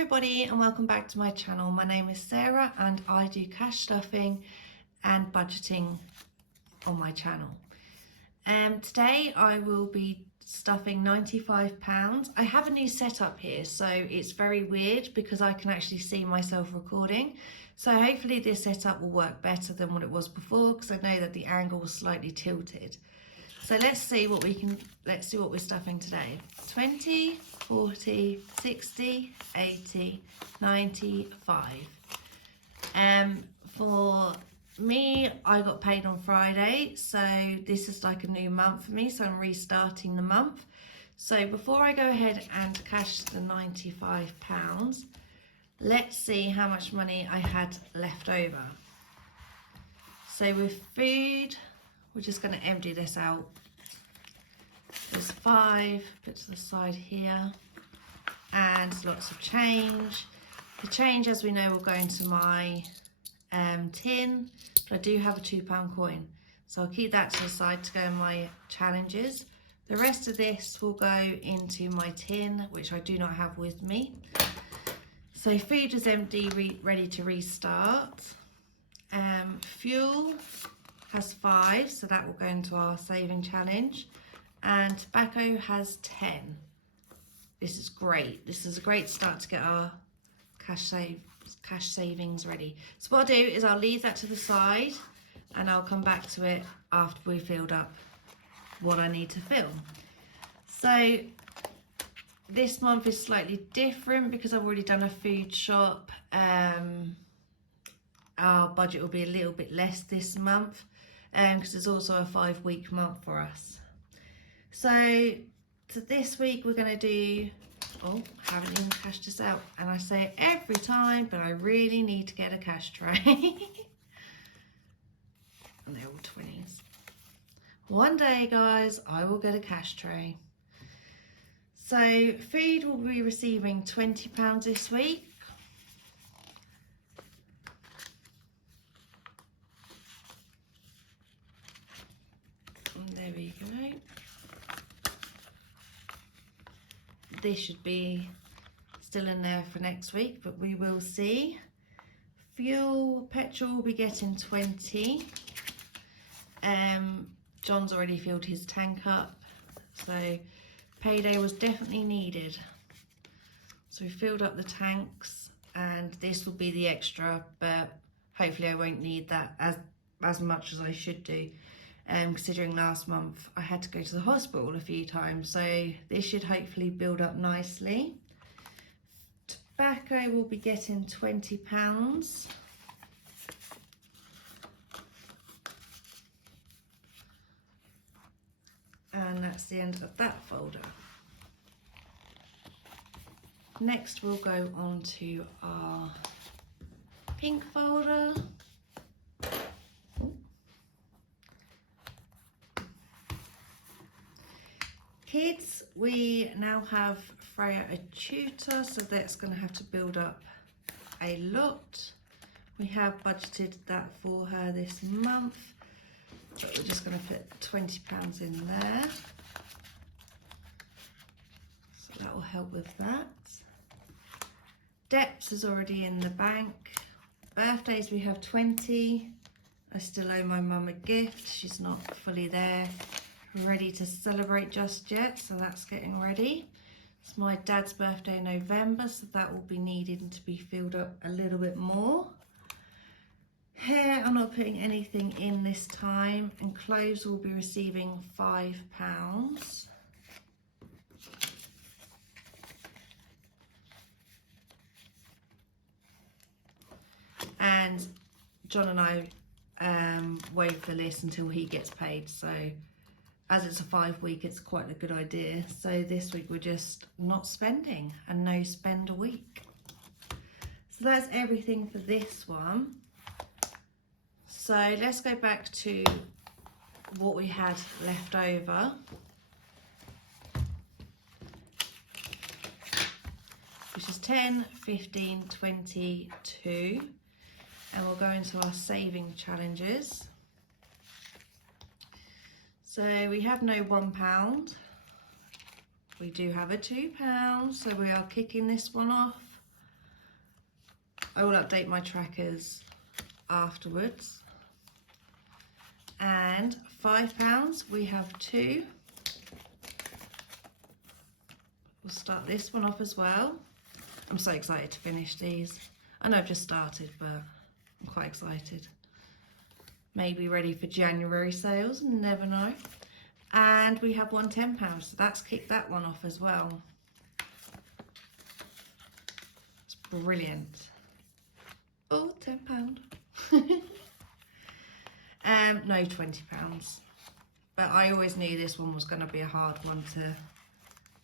everybody and welcome back to my channel. My name is Sarah and I do cash stuffing and budgeting on my channel. Today I will be stuffing £95. I have a new setup here, so it's very weird because I can actually see myself recording. So hopefully this setup will work better than what it was before, because I know that the angle was slightly tilted. So let's see what we're stuffing today. 20, 40, 60, 80, 95. For me, I got paid on Friday, so this is like a new month for me, so I'm restarting the month. So before I go ahead and cash the £95, let's see how much money I had left over. So with food, we're just going to empty this out. There's 5, put to the side here, and lots of change. The change, as we know, will go into my tin, but I do have a £2 coin, so I'll keep that to the side to go in my challenges. The rest of this will go into my tin, which I do not have with me. So food is empty, ready to restart. Fuel has 5, so that will go into our saving challenge, and tobacco has 10. This is great. This is a great start to get our cash savings ready. So what I'll do is I'll leave that to the side and I'll come back to it after we filled up what I need to fill. So this month is slightly different because I've already done a food shop. Our budget will be a little bit less this month because it's also a 5-week month for us. So this week we're going to do, oh, I haven't even cashed this out, and I say it every time, but I really need to get a cash tray. And they're all 20s. One day, guys, I will get a cash tray. So food will be receiving £20 this week. And there we go. This should be still in there for next week, but we will see. Fuel, petrol will be getting 20. John's already filled his tank up, so payday was definitely needed. So we filled up the tanks, and this will be the extra, but hopefully I won't need that as much as I should do. Considering last month I had to go to the hospital a few times, so this should hopefully build up nicely. Tobacco will be getting £20. And that's the end of that folder. Next we'll go on to our pink folder. Kids, we now have Freya a tutor, so that's going to have to build up a lot. We have budgeted that for her this month, but we're just going to put £20 in there. So that will help with that. Debts is already in the bank. Birthdays, we have 20. I still owe my mum a gift. She's not fully there, ready to celebrate just yet, so that's getting ready. It's my dad's birthday in November, so that will be needing to be filled up a little bit more. Hair, I'm not putting anything in this time, and clothes will be receiving £5. And John and I wait for this until he gets paid, so as it's a 5-week, it's quite a good idea. So this week we're just not spending, and no spend a week. So that's everything for this one. So let's go back to what we had left over. Which is 10, 15, 22. And we'll go into our saving challenges. So we have no £1. We do have a £2, so we are kicking this one off. I will update my trackers afterwards. And £5, we have 2. We'll start this one off as well. I'm so excited to finish these. I know I've just started, but I'm quite excited. Maybe ready for January sales, never know. And we have one £10, so that's kicked that one off as well. It's brilliant. Oh, £10. No, £20. But I always knew this one was going to be a hard one to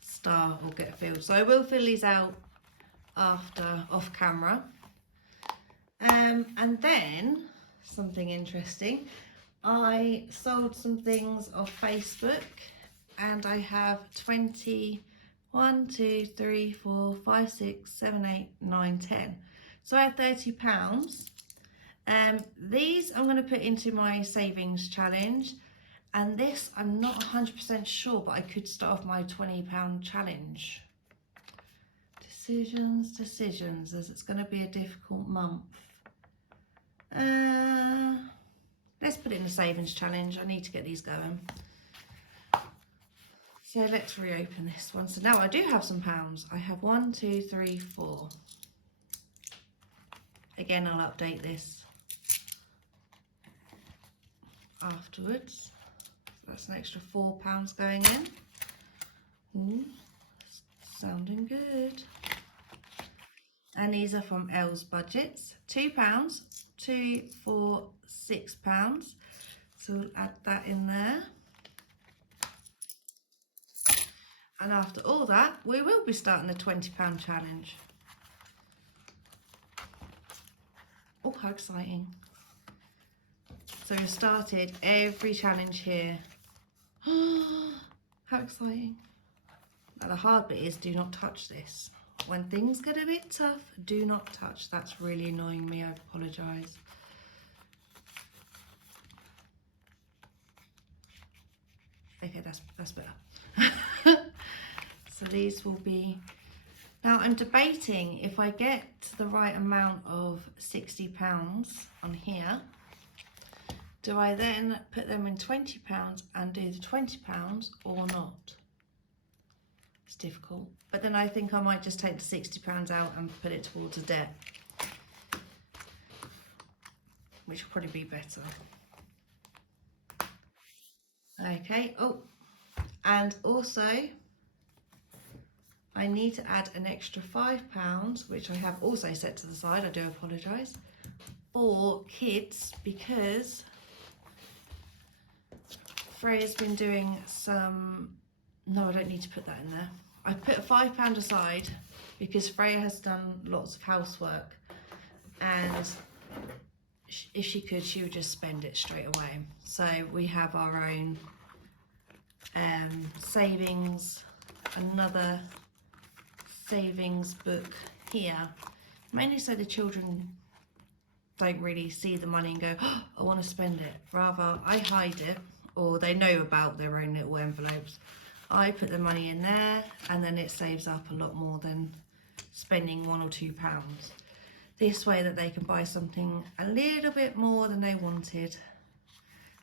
start or get filled. So I will fill these out after, off camera. And then, something interesting, I sold some things off Facebook, and I have 1, 2, 3, 4, 5, 6, 7, 8, 9, 10. So I have £30. These I'm going to put into my savings challenge, and this I'm not 100% sure, but I could start off my £20 challenge. Decisions, as it's going to be a difficult month. Let's put it in the savings challenge. I need to get these going. So let's reopen this one. So now I do have some pounds. I have 1, 2, 3, 4. Again, I'll update this afterwards. So that's an extra £4 going in. Ooh, sounding good. And these are from Elle's Budgets. £2, 2, 4, £6. So we'll add that in there. And after all that, we will be starting the £20 challenge. Oh, how exciting. So we've started every challenge here. How exciting. Now the hard bit is do not touch this. When things get a bit tough, do not touch. That's really annoying me, I apologise. Okay, that's better. So these will be, now I'm debating if I get the right amount of £60 on here, do I then put them in £20 and do the £20 or not? It's difficult, but then I think I might just take the £60 out and put it towards a debt, which will probably be better. Okay, oh, and also I need to add an extra £5, which I have also set to the side, I do apologise, for kids, because Freya's been doing some, no, I don't need to put that in there. I put £5 aside because Freya has done lots of housework, and if she could, she would just spend it straight away. So we have our own savings, another savings book here, mainly so the children don't really see the money and go, oh, I want to spend it. Rather, I hide it, or they know about their own little envelopes. I put the money in there, and then it saves up a lot more than spending £1 or £2. This way that they can buy something a little bit more than they wanted.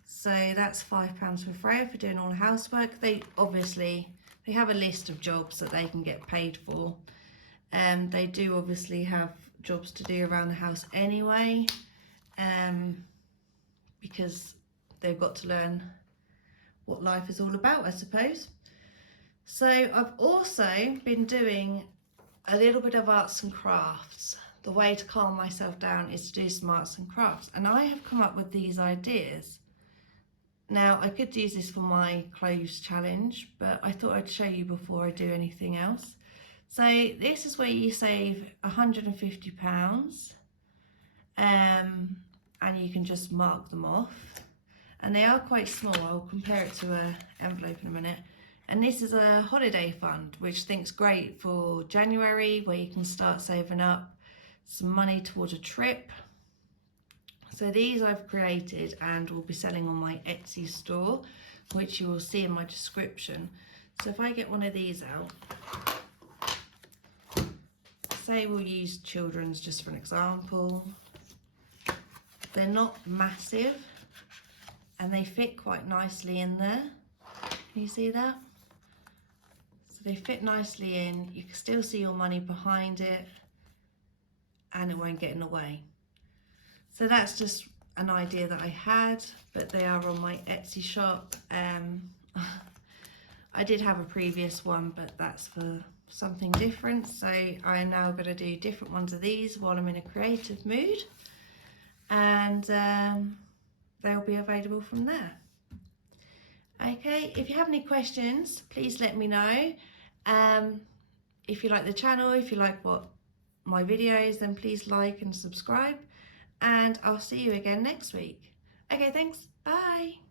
So that's £5 for Freya for doing all the housework. They have a list of jobs that they can get paid for. They do obviously have jobs to do around the house anyway, because they've got to learn what life is all about, I suppose. So I've also been doing a little bit of arts and crafts. The way to calm myself down is to do some arts and crafts, and I have come up with these ideas. Now, I could use this for my clothes challenge, but I thought I'd show you before I do anything else. So this is where you save £150, and you can just mark them off. And they are quite small. I'll compare it to an envelope in a minute. And this is a holiday fund, which I think is great for January, where you can start saving up some money towards a trip. So these I've created and will be selling on my Etsy store, which you will see in my description. So if I get one of these out, say we'll use children's just for an example. They're not massive and they fit quite nicely in there. Can you see that? So they fit nicely in. You can still see your money behind it and it won't get in the way. So that's just an idea that I had, but they are on my Etsy shop. I did have a previous one, but that's for something different. So I'm now going to do different ones of these while I'm in a creative mood. And they'll be available from there. Okay, if you have any questions, please let me know. If you like the channel, if you like what my videos, then please like and subscribe. And I'll see you again next week. Okay, thanks. Bye.